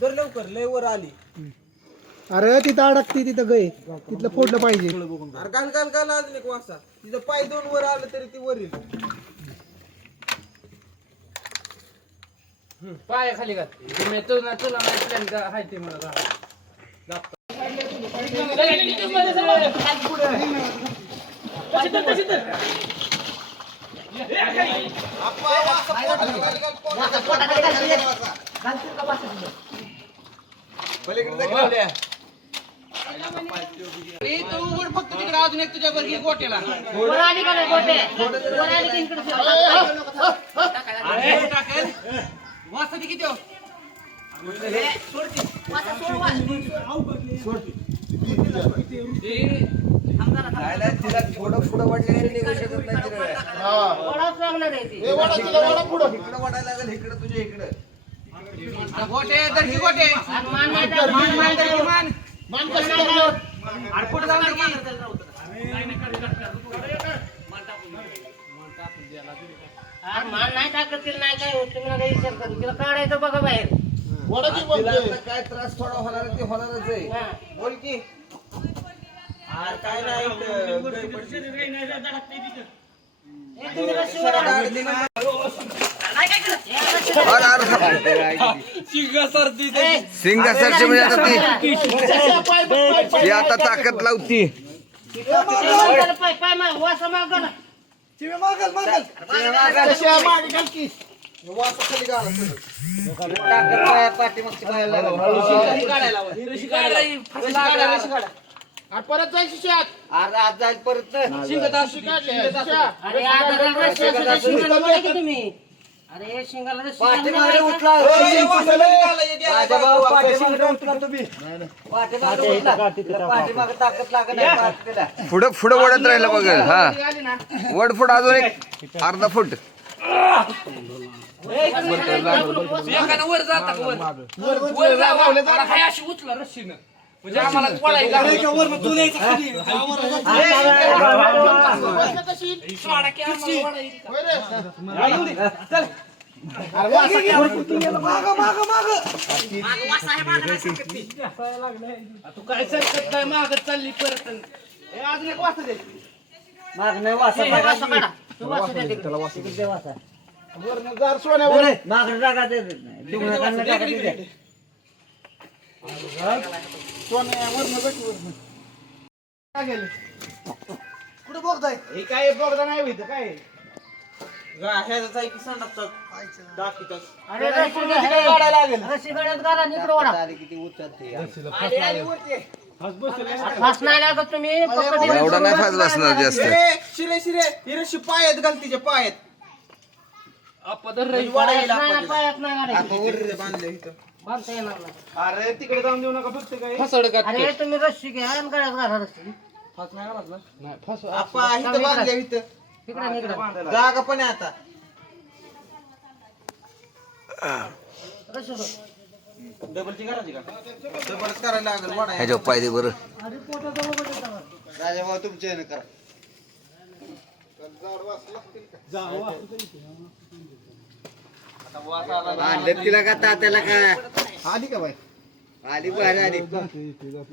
जर लवकर लय वर आली अरे तिथं अडकती तिथं गय तिथलं फोडलं पाहिजे अरे घाल घाल घाल अजून एक वासा तिचं पाय दोन वर आलं तरी ती वर येईल पाय खाली घाल मी तुला तुला प्लॅन ते मला. तू उघड फक्त तिकडे अजून एक तुझ्या बरोबर टाकेल. वाजता किती हो? तिला थोडं पुढं वाटलं निघू शकत नाही तिला वडाच लागणार आहे ती. इकडं वाटायला लागेल इकडं तुझ्या इकडं. गोटे धरकी गोटे आणि मान नाही जात, मान नाही जात. मान मान कसं नाही जात? अरे पुढे जाऊन दे की. अरे मान नाही टाकत तिला नाही काय होत तुम्ही नका विचार करू तिला काढायचं बघा बाहेर आता काय त्रास थोडा होणार ते होणारच आहे हा. बोल की काय नाही तुम्ही सिंगासरची म्हणजे आता ती. ती आता ताकद लावती. त्याला पाय पाय माग वासा माग ना वासा खाली घाला अरे तुम्ही. पुढं पुढं वडत राहिलं बघ. हा. वड फुट अजून एक. अर्धा फूट. एकानं वर जाता का वर? वर जावा. अरे हाय अशी उचला रस्सीनं. म्हणजे आम्हाला पळायला सोडा की आम्हाला वळायला. तू काय सरकत नाही मागत चालली परत ए, अजून एक वाजता दे ए, वासा काढा. तू वासा दे तिकडे. तिकडे दे वासा. कुठं बघताय हे काय बघता नाही होईल काय ह्याचा आहे की संडासचा दाखवतात. अरे रस्सी घ्या, हे. रस्सी गळ्यात घाला आणि इकडे ओढा. फास नाही लागत तुम्ही फक्त ते- एवढा नाही फास बसणार जास्त. शिरे शिरे ही रशी पायात घाल तिच्या पायात. आपण रही पायात नाही नाही गाडी. बांधलं इथं. बांधता येणार नाही. अरे तिकडे जाऊन देऊ नका फक्त काय फसड का अरे तुम्ही रस्सी घ्या आणि गळ्यात घाला रस्सी नाही फस आपा इथं बांधल्या इथं. तिकडे आणि इकडे. जागा पण आहे आता. रस्सी सोड. डबलची करायची का? डबलच करायला लागेल वाडा. ह्याच्यावर पाय दे बरं अरे. राजाभाऊ तुमच्या करा. तिला का तात्याला काय आली का बाई? आली बाहेर आली.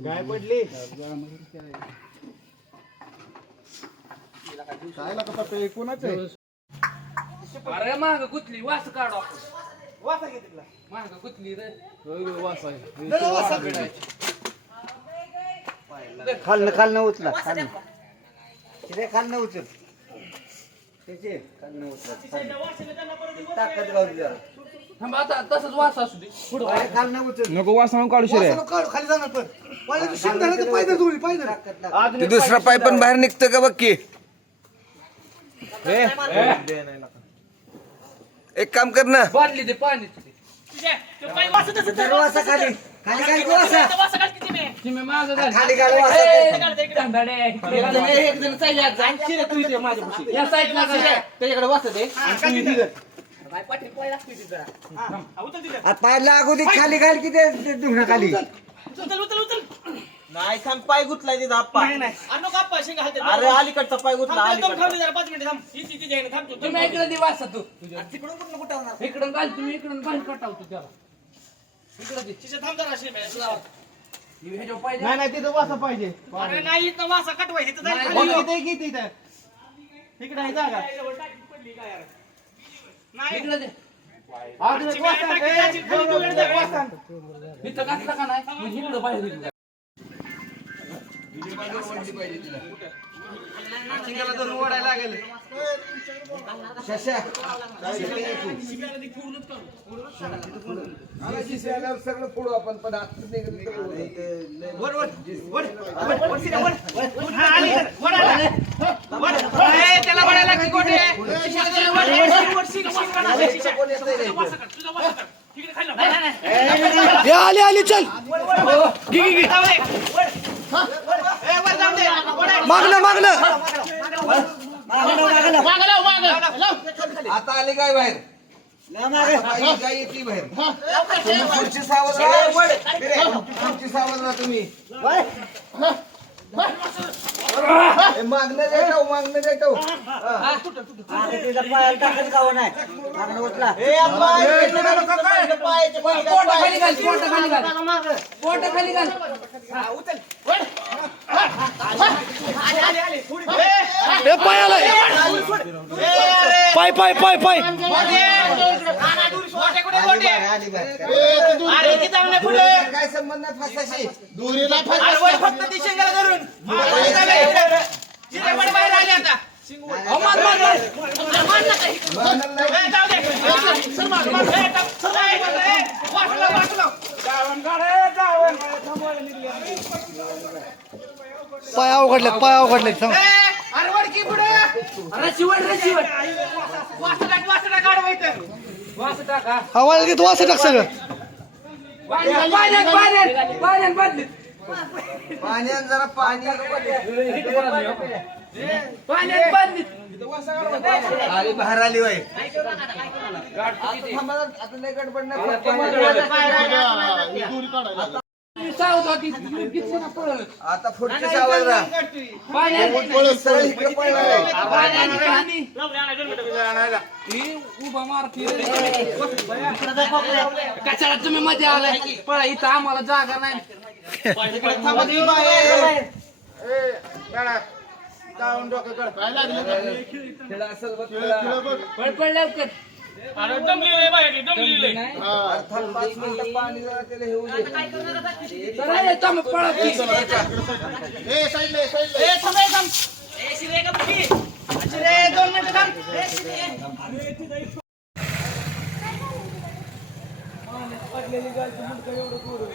गाय पडली. काय कोणाचं? अरे माग कुतली वास काढू आपण. वासा घे तिकडला माग कुतली रे. खालनं खालनं उचला खालनं तिथे खालनं उचल. त्याचे खालनं उचला ताकद गावली जरा. थांब आता तसंच वास असू दे. पुढं पाय खालनं उचल खाली जाणार पण. पाहिलं तू शिंग धरलं तर पाय धर तुम्ही पाय धर. ते दुसरा पाय पण बाहेर निघतं का बघ की? एक काम कर ना. बांधली ते पाणी खाली. खाली घाल खाली घाल वासा. ए, धंदाडे. एक जण- एक जण चालली आज. आणि शिरे तू इथे माझ्यापाशी. या साईडला घाल. त्याच्याकडे वाचत आहे पाय लागू दे. खाली घाल की ते दुखणं खाली? नाही थांब पाय गुतलाय तिथं आप्पा. अरे अलीकडचा पाय गुतला अलीकडचा. तुम्ही इकडे दे वासा तू. इकडून घाल तुम्ही इकडून बाहेर कटावतो त्याला. शिशे थांब जरा पाहिजे. नाही नाही तिथं वासा पाहिजे. अरे नाही इथं वासा कटवा इथं जाईल नाही, खाली. बघ किती किती इथं. तिकडे आहे जागा. नाही. इकडे दे. वासा ए, वासा. इथं घातलं का नाही? मग इकडं बाहेर निघू. शिंगाला धरून ओढायला लागेल सगळं फोडू आपण पण आता वर वर वर वर वर शिऱ्या, वर. आली. वडायला. वर. ए, त्याला वडायला की गोटे शिशाला धरून वर, वर, वर, वर, शिक, शिक, वडायला, शिशा. तुझा वासा कर, तुझा वासा कर. तिकडे खाली लाव. नाही. आली आली चल. मागणं मागणं आता आले काय बाहेर आता काय येते बाहेर तुम्ही पुढची सावध राहा फिरे, पुढची सावध राहा तुम्ही ए, मागणं देतो मागणं पोटं पाय. खाली घाल, पोटं खाली घाल. पोटं खाली घाल. उचल. ए, पाय आलाय पाय पाय पाय पाय गोटे. काय संबंध नाही फासाशी फक्त ती शेंगाला धरून. बाहेर आले आता. अहो, मार, मार, पाय अवघडले पाय अवघडले ए, अरे, पुढे. वासं टाक, वासं टाक, आडवं इथं. वास टाका. हवाला तिथं वासा टाक सगळं पाण्यात, पाण्यात, पाण्यात, पाण्यात बादलीत. पाण्यात जरा पाणी पाण्यात बादलीत. आली बाहेर आली बाई आता थांबा, आता लय गडबड नाही आता पुढची सावध राहा. पाण्यात. सरळ इकडे पळणार आहे. पाण्यात पाणी. उभा मारती कशाला तुम्ही मध्ये आलाय? पळा इथं आम्हाला जागा नाही. खेळ असेल बघ खेळा. पळ पळ लवकर. अरे, दमलेलं बाहेर, दमलेलं. नाही. अरे थांब, पाच मिनिटं पाणी जरा त्याला हे होऊ दे. चला ये, थांब, पळा की. ए, थांब, ए, थांब. ए, शिरे, दोन मिनिटं थांब. ए, शिरे. पडलेली म्हणतो एवढं करू